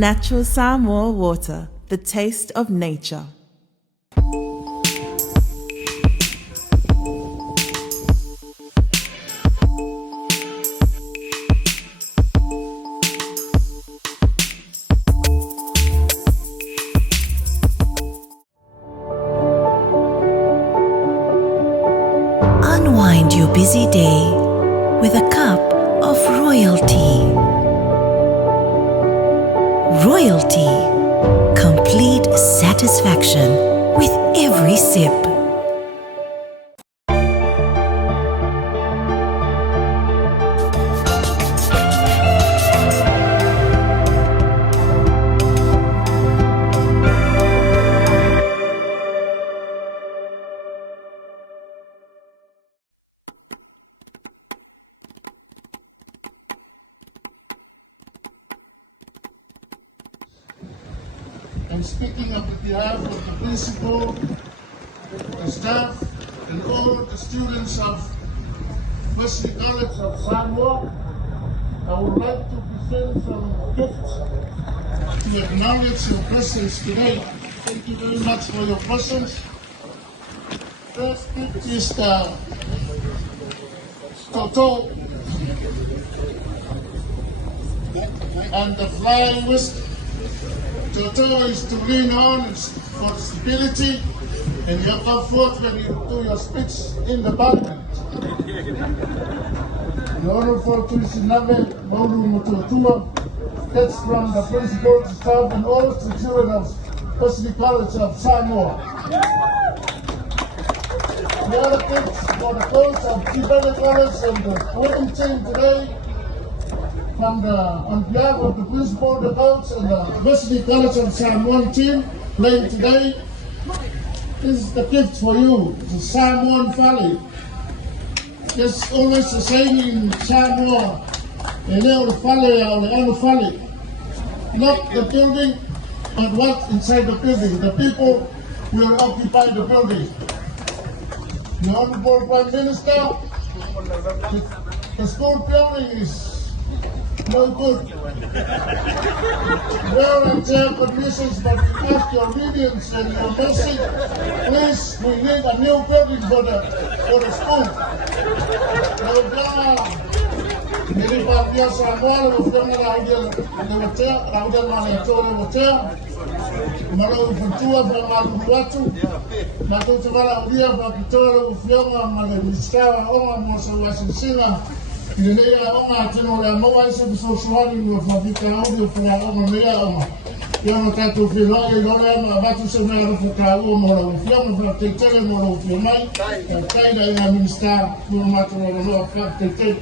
Natural Samoa water, the taste of nature. Unwind your busy day with a cup of royalty. Royalty, complete satisfaction with every sip. I'm speaking on behalf of the principal, the staff, and all the students of Wesley College of Samoa. I would like to present some gifts to acknowledge your presence today. Thank you very much for your presence. First gift is the Toto and the flying whisk. Toto is to lean on for stability and your comfort when you do your speech in the parliament. The Honorable Tuisinavemauluomotootua gets from the principal, staff, and all the children of Wesley College of Samoa. The other gifts for the coach of Tuisinavemauluomotootua College and the winning team today. On behalf of the principal, the coach, and the Wesley College of Samoan team playing today, this is the gift for you, the Samoan Valley. There's always the saying in Samoa, not the building, but what's inside the building. The people will occupy the building. The Honorable Prime Minister, the school building is no good. Well and fair conditions, but we ask your obedience and your mercy. Please, we need a new building for the school. Jadi Apia Samoa Leuatea, Leuatea, Malau Ventura from Maluatu, Natu Faleula from Victoria, Fiona, Malemiska, Oma Mosawasina. Ilelea oma tino la moa isa bisosuani ni fabika audio fula oma mea oma. Yono tatu filoi lole ma batu se mea rufuka mo la ufiama fa tetele mo la ufiamai. Kaida ina minister no matu la loa fa tetele.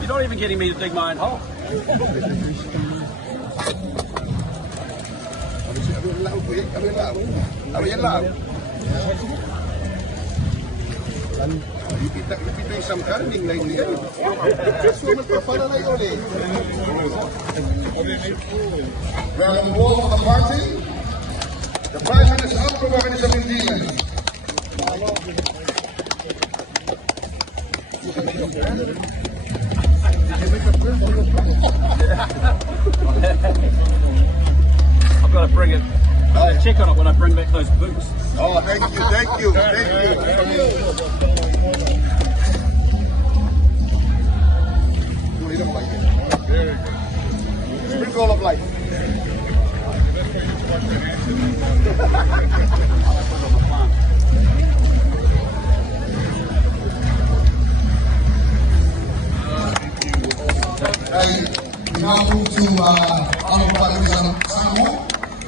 You're not even getting me to dig my own hole. You've been some gardening lately, haven't Well, on the wall of the party, the Prime Minister of the Province of New Zealand. I've got to bring it. Check on it when I bring back those boots. Oh, thank you. You don't like it. Very good. Sprinkle of light. We now move to Honorable Prime Minister of Samoa,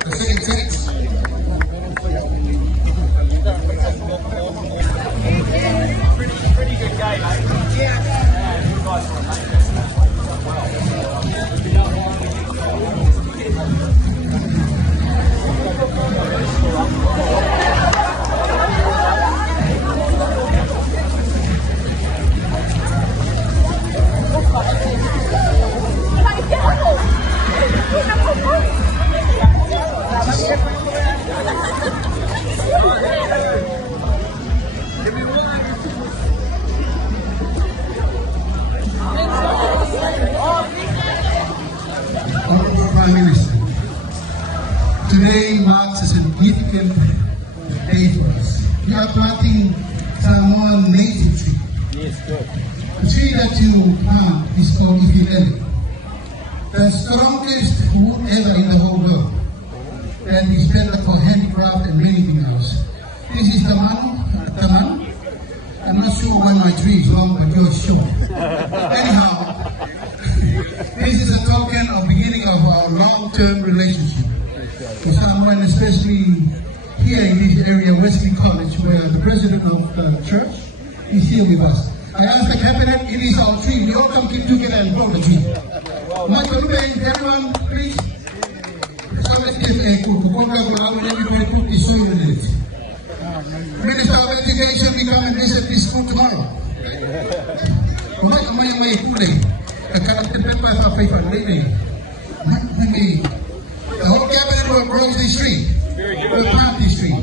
the second text. Pretty good game, eh? Yeah. You guys were amazing. Well. today marks a significant day for us. We are planting Samoan native tree. Yes, good. The tree that you plant is called Iwilele, the strongest wood ever in the whole world, and is better for handicraft and anything else. This is taman. I'm not sure why my tree is long, but you're sure. Anyhow, this is a token of beginning of our long-term relationship with Samoa, and especially here in this area, Wesley College, where the president of the church is here with us. I asked the cabinet, it is our tree. We all come together and grow the tree. Michael, everyone, please. So let's give a good everybody put this soil in it. Minister of Education, we come and visit this school tomorrow. The whole cabinet will grow this tree. We'll plant this tree.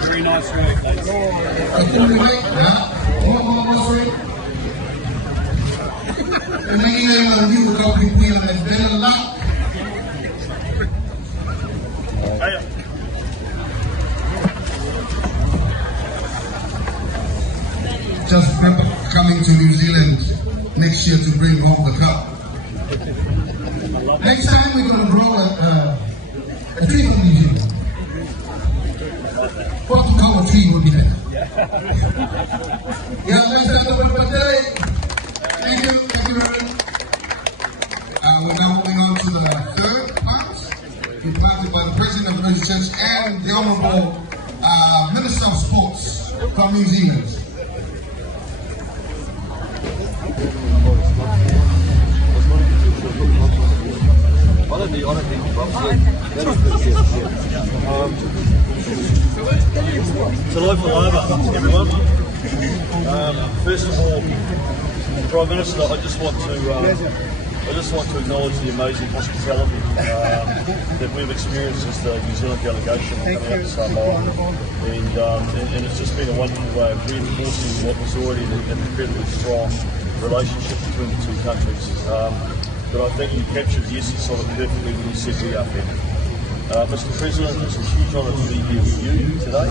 Very nice work. Just remember coming to New Zealand next year to bring home the cup. Next time we're going to grow a tree from New Zealand. What to call a tree will be there. Yeah, that's the birthday. Thank you very much. We're now moving on to the third part. We're planted by the President of the United Church and the Honourable Minister of Sports from New Zealand. Hello, Faleula, everyone. First of all, Prime Minister, I just want to acknowledge the amazing hospitality that we've experienced as the New Zealand delegation coming out to Samoa, and it's just been a wonderful way of reinforcing what was already an incredibly strong relationship between the two countries. But I think you captured the essence of it perfectly when you said we are family. Mr. President, it's a huge honour to be here with you today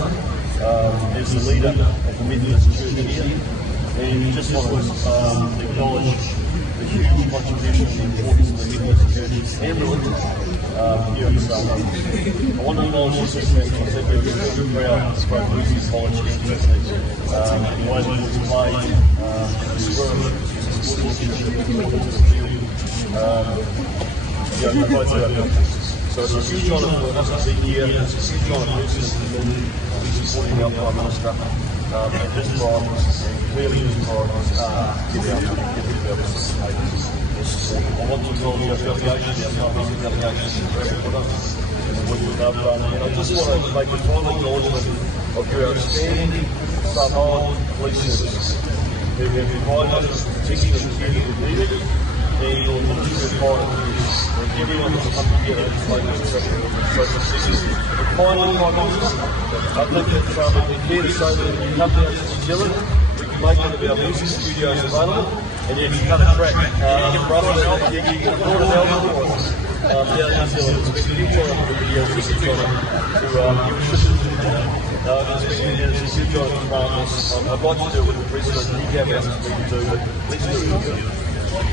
as the leader of the Methodist Church here, and just want to acknowledge the huge contribution and the importance of the Methodist Church and religion here in Samoa. I want to acknowledge this weekend. I think we're very proud of both Wesley College and Wesley, the way that it was played, the spirit of both of our countries. So it's a huge honour for us to be here. It's a huge honour personally to be supporting our Prime Minister and his priorities, and clearly his priorities are to get our business support. I want to acknowledge our delegation, our South-Eastern delegation, with us, and the work that they've done. And I just want to make a final acknowledgement of your outstanding Samoan police service, who have provided us with protection and care that we've needed, and your military authorities, and everyone that's come together to make this trip so successful. But finally, Prime Minister, I think that it would be fair to say that if you come down to New Zealand, we can make one of our music studios available, and you can cut a track for us, you can record an album for us down in New Zealand. It's been a huge honour for the Assistant Honour to give assistance to the it's been a huge honour for partners. I'd like to do it with the President, he gave us what we can do, but let's do it.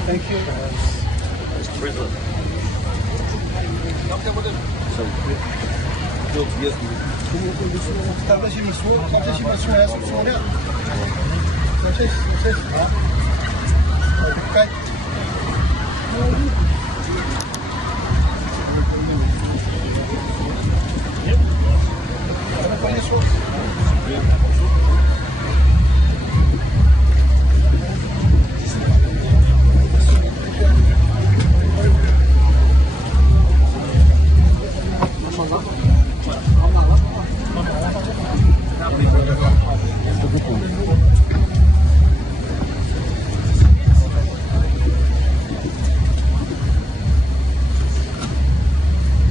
Thank you. Mr. President. built yesterday.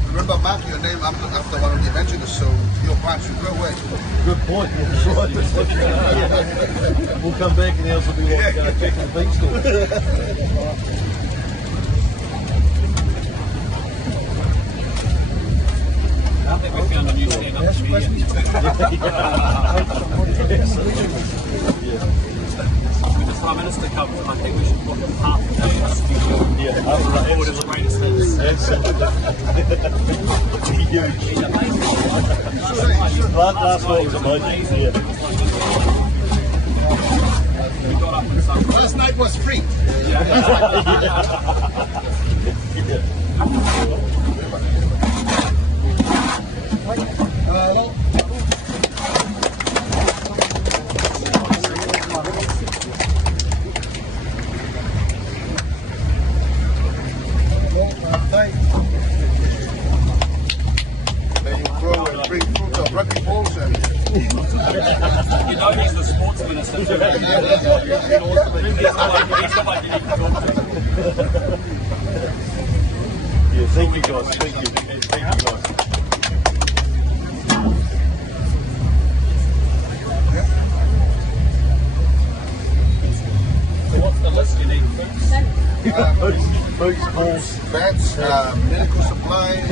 Remember back your name after one of the mentioned, so your parts should go away. Good point. We'll come back and else will be like checking the beef store. I think we found a new stand-up comedian. When the Prime Minister comes, I think we should put half a day in the studio. Yeah, Forward of the greatest hits. Huge. Last night was amazing. Yeah. We got up and some. Last night was free. Then you grow and bring fruit of rugby balls and You know he's the sports minister. He's somebody you need to talk to. Yeah, thank you guys. Thank you. Thank you guys. So what's the list you need? Boots, balls. bats, medical supplies.